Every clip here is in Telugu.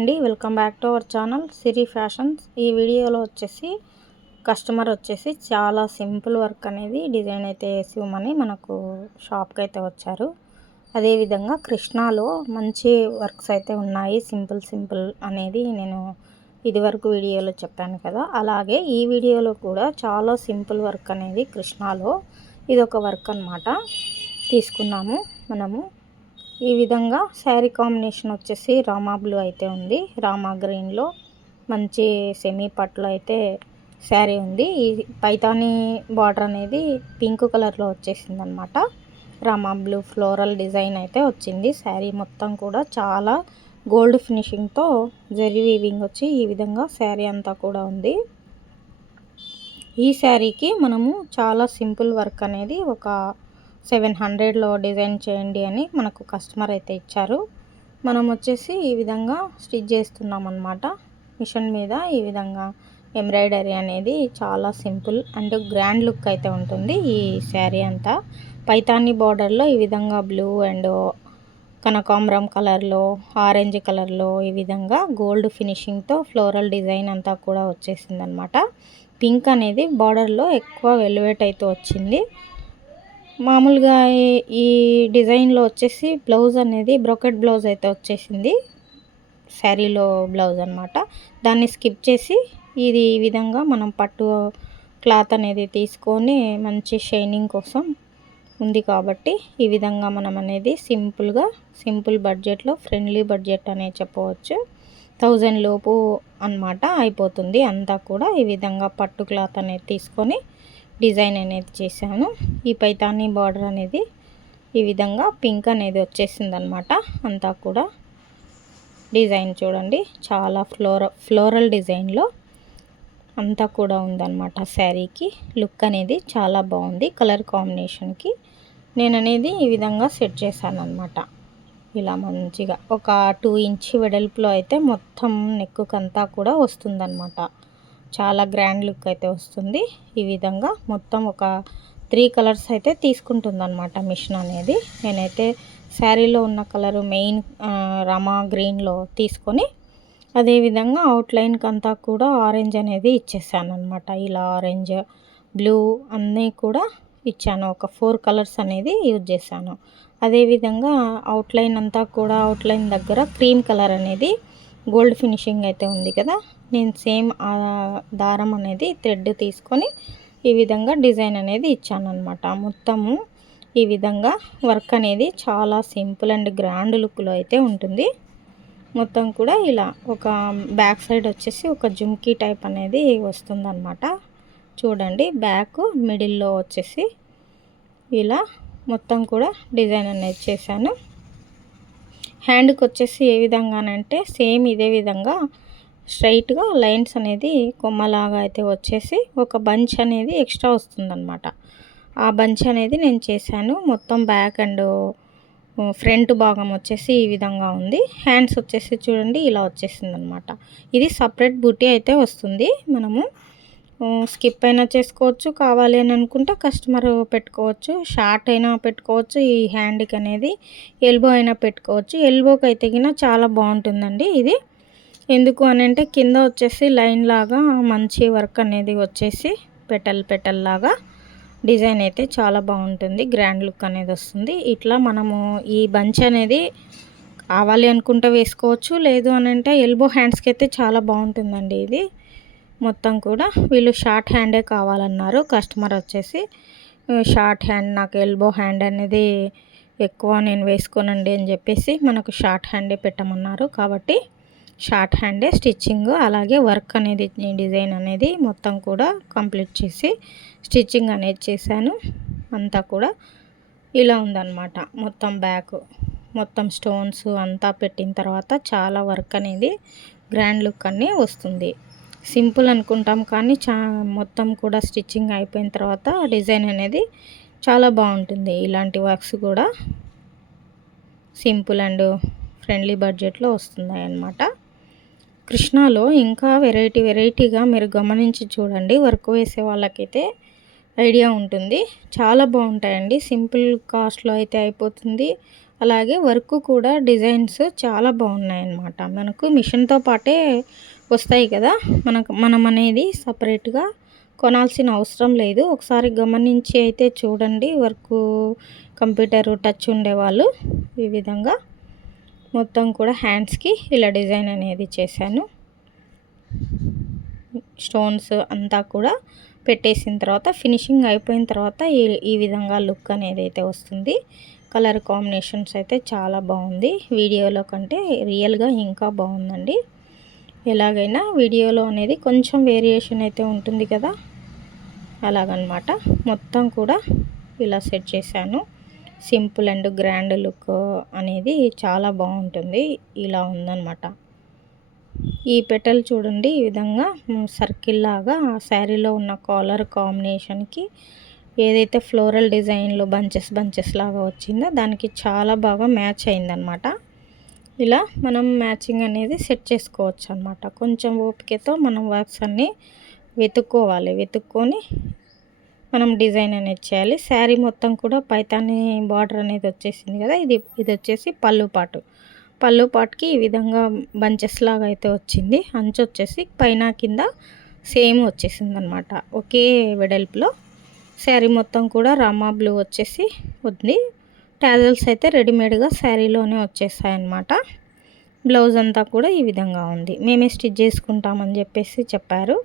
అండి, welcome back to our channel Siri fashions. ఈ వీడియోలో వచ్చేసి కస్టమర్ వచ్చేసి చాలా సింపుల్ వర్క్ అనేది డిజైన్ అయితే వేసి ఇవ్వమని మనకు షాప్కి అయితే వచ్చారు. అదేవిధంగా కృష్ణాలో మంచి వర్క్స్ అయితే ఉన్నాయి. సింపుల్ అనేది నేను ఇదివరకు వీడియోలో చెప్పాను కదా, అలాగే ఈ వీడియోలో కూడా చాలా సింపుల్ వర్క్ అనేది కృష్ణాలో ఇది ఒక వర్క్ అన్నమాట తీసుకున్నాము మనము. ఈ విధంగా శారీ కాంబినేషన్ వచ్చేసి రామా బ్లూ అయితే ఉంది, రామా గ్రీన్లో మంచి సెమీ పట్టులో అయితే శారీ ఉంది. ఈ పైతానీ బార్డర్ అనేది పింక్ కలర్లో వచ్చేసింది అనమాట. రామా బ్లూ ఫ్లోరల్ డిజైన్ అయితే వచ్చింది. శారీ మొత్తం కూడా చాలా గోల్డ్ ఫినిషింగ్తో జరీ వీవింగ్ వచ్చి ఈ విధంగా శారీ అంతా కూడా ఉంది. ఈ శారీకి మనము చాలా సింపుల్ వర్క్ అనేది ఒక 700లో డిజైన్ చేయండి అని మనకు కస్టమర్ అయితే ఇచ్చారు. మనం వచ్చేసి ఈ విధంగా స్టిచ్ చేస్తున్నాం అన్నమాట. మిషన్ మీద ఈ విధంగా ఎంబ్రాయిడరీ అనేది చాలా సింపుల్ అండ్ గ్రాండ్ లుక్ అయితే ఉంటుంది. ఈ శారీ అంతా పైతానీ బార్డర్లో ఈ విధంగా బ్లూ అండ్ కనకాంబరం కలర్లో, ఆరెంజ్ కలర్లో ఈ విధంగా గోల్డ్ ఫినిషింగ్తో ఫ్లోరల్ డిజైన్ అంతా కూడా వచ్చేసింది అనమాట. పింక్ అనేది బార్డర్లో ఎక్కువ వెల్వెట్ అయితే వచ్చింది. మామూలుగా ఈ డిజైన్లో వచ్చేసి బ్లౌజ్ అనేది బ్రోకెట్ బ్లౌజ్ అయితే వచ్చేసింది. శారీలో బ్లౌజ్ అనమాట. దాన్ని స్కిప్ చేసి ఇది ఈ విధంగా మనం పట్టు క్లాత్ అనేది తీసుకొని మంచి షైనింగ్ కోసం ఉంది కాబట్టి ఈ విధంగా మనం అనేది సింపుల్ బడ్జెట్లో ఫ్రెండ్లీ బడ్జెట్ అనేది చెప్పవచ్చు. 1000 లోపు అన్నమాట అయిపోతుంది అంతా కూడా. ఈ విధంగా పట్టు క్లాత్ అనేది తీసుకొని డిజైన్ అనేది చేశాను. ఈ పైతానీ బార్డర్ అనేది ఈ విధంగా పింక్ అనేది వచ్చేసింది అనమాట. అంతా కూడా డిజైన్ చూడండి, చాలా ఫ్లోరల్ డిజైన్లో అంతా కూడా ఉందన్నమాట. శారీకి లుక్ అనేది చాలా బాగుంది. కలర్ కాంబినేషన్కి నేను అనేది ఈ విధంగా సెట్ చేశాను అనమాట. ఇలా మంచిగా ఒక 2 ఇంచ్ వెడల్పులో అయితే మొత్తం నెక్కుకంతా కూడా వస్తుందన్నమాట. చాలా గ్రాండ్ లుక్ అయితే వస్తుంది. ఈ విధంగా మొత్తం ఒక 3 కలర్స్ అయితే తీసుకుంటుంది అనమాట మిషన్ అనేది. నేనైతే శారీలో ఉన్న కలరు మెయిన్ రామా గ్రీన్లో తీసుకొని అదేవిధంగా అవుట్లైన్కి అంతా కూడా ఆరెంజ్ అనేది ఇచ్చేసాను అనమాట. ఇలా ఆరెంజ్, బ్లూ అన్నీ కూడా ఇచ్చాను. ఒక 4 కలర్స్ అనేది యూజ్ చేశాను. అదేవిధంగా అవుట్లైన్ అంతా కూడా అవుట్లైన్ దగ్గర క్రీమ్ కలర్ అనేది గోల్డ్ ఫినిషింగ్ అయితే ఉంది కదా, నేను సేమ్ ఆ దారం అనేది థ్రెడ్ తీసుకొని ఈ విధంగా డిజైన్ అనేది ఇచ్చాను అనమాట. మొత్తము ఈ విధంగా వర్క్ అనేది చాలా సింపుల్ అండ్ గ్రాండ్ లుక్లో అయితే ఉంటుంది. మొత్తం కూడా ఇలా ఒక బ్యాక్ సైడ్ వచ్చేసి ఒక జుమ్కీ టైప్ అనేది వస్తుందన్నమాట. చూడండి, బ్యాక్ మిడిల్లో వచ్చేసి ఇలా మొత్తం కూడా డిజైన్ అనేది చేశాను. హ్యాండ్కి వచ్చేసి ఏ విధంగానంటే సేమ్ ఇదే విధంగా స్ట్రైట్గా లైన్స్ అనేది కొమ్మలాగా అయితే వచ్చేసి ఒక బంచ్ అనేది ఎక్స్ట్రా వస్తుందన్నమాట. ఆ బంచ్ అనేది నేను చేశాను. మొత్తం బ్యాక్ అండ్ ఫ్రంట్ భాగం వచ్చేసి ఈ విధంగా ఉంది. హ్యాండ్స్ వచ్చేసి చూడండి ఇలా వచ్చేసింది అనమాట. ఇది సపరేట్ బూటీ అయితే వస్తుంది. మనము స్కిప్ అయినా చేసుకోవచ్చు, కావాలి అని అనుకుంటే కస్టమర్ పెట్టుకోవచ్చు. షార్ట్ అయినా పెట్టుకోవచ్చు. ఈ హ్యాండ్కి అనేది ఎల్బో అయినా పెట్టుకోవచ్చు. ఎల్బోకి అయితే కినా చాలా బాగుంటుందండి ఇది. ఎందుకు అని అంటే కింద వచ్చేసి లైన్ లాగా మంచి వర్క్ అనేది వచ్చేసి పెటల్ లాగా డిజైన్ అయితే చాలా బాగుంటుంది. గ్రాండ్ లుక్ అనేది వస్తుంది. ఇట్లా మనము ఈ బంచ్ అనేది కావాలి అనుకుంటే వేసుకోవచ్చు, లేదు అని అంటే ఎల్బో హ్యాండ్స్కి అయితే చాలా బాగుంటుందండి ఇది. మొత్తం కూడా వీళ్ళు షార్ట్ హ్యాండే కావాలన్నారు కస్టమర్ వచ్చేసి. షార్ట్ హ్యాండ్, నాకు ఎల్బో హ్యాండ్ అనేది ఎక్కువ నేను వేసుకోనండి అని చెప్పేసి మనకు షార్ట్ హ్యాండే పెట్టమన్నారు. కాబట్టి షార్ట్ హ్యాండే స్టిచ్చింగ్ అలాగే వర్క్ అనేది డిజైన్ అనేది మొత్తం కూడా కంప్లీట్ చేసి స్టిచ్చింగ్ అనేది చేశాను. అంతా కూడా ఇలా ఉందన్నమాట. మొత్తం బ్యాక్ మొత్తం స్టోన్స్ అంతా పెట్టిన తర్వాత చాలా వర్క్ అనేది గ్రాండ్ లుక్ అన్నీ వస్తుంది. సింపుల్ అనుకుంటాం కానీ మొత్తం కూడా స్టిచ్చింగ్ అయిపోయిన తర్వాత డిజైన్ అనేది చాలా బాగుంటుంది. ఇలాంటి వర్క్స్ కూడా సింపుల్ అండ్ ఫ్రెండ్లీ బడ్జెట్లో వస్తున్నాయి అన్నమాట. కృష్ణాలో ఇంకా వెరైటీగా మీరు గమనించి చూడండి. వర్క్ వేసే వాళ్ళకైతే ఐడియా ఉంటుంది. చాలా బాగుంటాయండి. సింపుల్ కాస్ట్లో అయితే అయిపోతుంది. అలాగే వర్క్ కూడా డిజైన్స్ చాలా బాగున్నాయన్నమాట. మనకు మిషన్తో పాటే వస్తాయి కదా, మనం అనేది సపరేట్గా కొనాల్సిన అవసరం లేదు. ఒకసారి గమనించి అయితే చూడండి. వర్క్ కంప్యూటర్ టచ్ ఉండేవాళ్ళు ఈ విధంగా మొత్తం కూడా హ్యాండ్స్కి ఇలా డిజైన్ అనేది చేశాను. స్టోన్స్ అంతా కూడా పెట్టేసిన తర్వాత ఫినిషింగ్ అయిపోయిన తర్వాత ఈ విధంగా లుక్ అనేది అయితే వస్తుంది. కలర్ కాంబినేషన్స్ అయితే చాలా బాగుంది. వీడియోలో కంటే రియల్గా ఇంకా బాగుందండి. ఎలాగైనా వీడియోలో అనేది కొంచెం వేరియేషన్ అయితే ఉంటుంది కదా, అలాగనమాట. మొత్తం కూడా ఇలా సెట్ చేశాను. సింపుల్ అండ్ గ్రాండ్ లుక్ అనేది చాలా బాగుంటుంది. ఇలా ఉందన్నమాట. ఈ పెటల్ చూడండి, ఈ విధంగా సర్కిల్ లాగా శారీలో ఉన్న కాలర్ కాంబినేషన్కి ఏదైతే ఫ్లోరల్ డిజైన్లో బంచెస్ లాగా వచ్చిందో దానికి చాలా బాగా మ్యాచ్ అయిందనమాట. ఇలా మనం మ్యాచింగ్ అనేది సెట్ చేసుకోవచ్చు అనమాట. కొంచెం ఓపికతో మనం వర్క్స్ అన్నీ వెతుక్కొని మనం డిజైన్ అనేది చేయాలి. శారీ మొత్తం కూడా పైతాని బార్డర్ అనేది వచ్చేసింది కదా, ఇది వచ్చేసి పళ్ళు పాటుకి ఈ విధంగా బంచెస్ లాగా అయితే వచ్చింది. అంచు వచ్చేసి పైన కింద సేమ్ వచ్చేసింది అనమాట, ఒకే వెడల్పులో. శారీ మొత్తం కూడా రామా బ్లూ వచ్చేసి ఉంది. టాజల్స్ అయితే రెడీమేడ్గా శారీలోనే వచ్చేసాయన్నమాట. బ్లౌజ్ అంతా కూడా ఈ విధంగా ఉంది. మేమే స్టిచ్ చేసుకుంటామని చెప్పేసి చెప్పారు.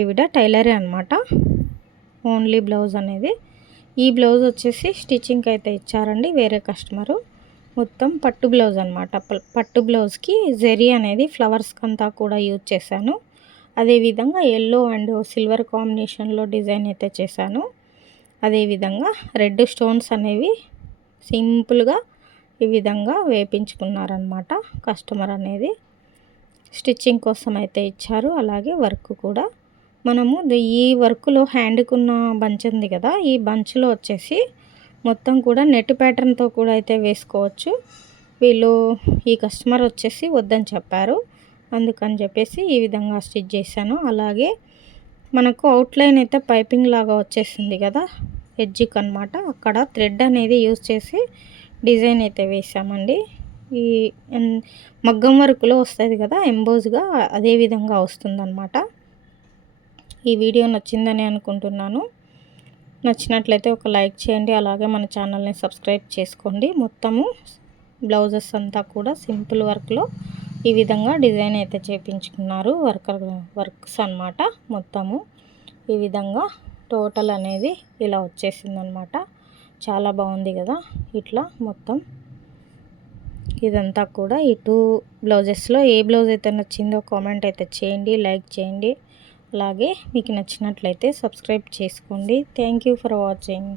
ఈవిడ టైలరే అనమాట. ఓన్లీ బ్లౌజ్ అనేది, ఈ బ్లౌజ్ వచ్చేసి స్టిచ్చింగ్కి అయితే ఇచ్చారండి వేరే కస్టమరు. మొత్తం పట్టు బ్లౌజ్ అనమాట. పట్టు బ్లౌజ్కి జెరీ అనేది ఫ్లవర్స్కి అంతా కూడా యూజ్ చేశాను. అదేవిధంగా ఎల్లో అండ్ సిల్వర్ కాంబినేషన్లో డిజైన్ అయితే చేశాను. అదేవిధంగా రెడ్ స్టోన్స్ అనేవి సింపుల్గా ఈ విధంగా వేపించుకున్నారనమాట కస్టమర్ అనేది. స్టిచ్చింగ్ కోసం అయితే ఇచ్చారు. అలాగే వర్క్ కూడా మనము ఈ వర్క్లో హ్యాండ్కున్న బంచ్ ఉంది కదా, ఈ బంచ్లో వచ్చేసి మొత్తం కూడా నెట్ ప్యాటర్న్తో కూడా అయితే వేసుకోవచ్చు. వీళ్ళు ఈ కస్టమర్ వచ్చేసి వద్దని చెప్పారు, అందుకని చెప్పేసి ఈ విధంగా స్టిచ్ చేశాను. అలాగే మనకు అవుట్లైన్ అయితే పైపింగ్ లాగా వచ్చేసింది కదా ఎడ్జ్కి అనమాట, అక్కడ థ్రెడ్ అనేది యూజ్ చేసి డిజైన్ అయితే వేసామండి. ఈ మగ్గం వర్క్లో వస్తుంది కదా ఎంబోజ్గా, అదే విధంగా వస్తుందన్నమాట. ఈ వీడియో నచ్చిందని అనుకుంటున్నాను. నచ్చినట్లయితే ఒక లైక్ చేయండి. అలాగే మన ఛానల్ని సబ్స్క్రైబ్ చేసుకోండి. మొత్తము బ్లౌజెస్ అంతా కూడా సింపుల్ వర్క్లో ఈ విధంగా డిజైన్ అయితే చేయించుకున్నారు వర్క్స్ అన్నమాట. మొత్తము ఈ విధంగా టోటల్ అనేది ఇలా వచ్చేసిందనమాట. చాలా బాగుంది కదా. ఇట్లా మొత్తం ఇదంతా కూడా ఈ 2 బ్లౌజెస్లో ఏ బ్లౌజ్ అయితే నచ్చిందో కామెంట్ అయితే చేయండి, లైక్ చేయండి. అలాగే మీకు నచ్చినట్లయితే సబ్స్క్రైబ్ చేసుకోండి. Thank you for watching.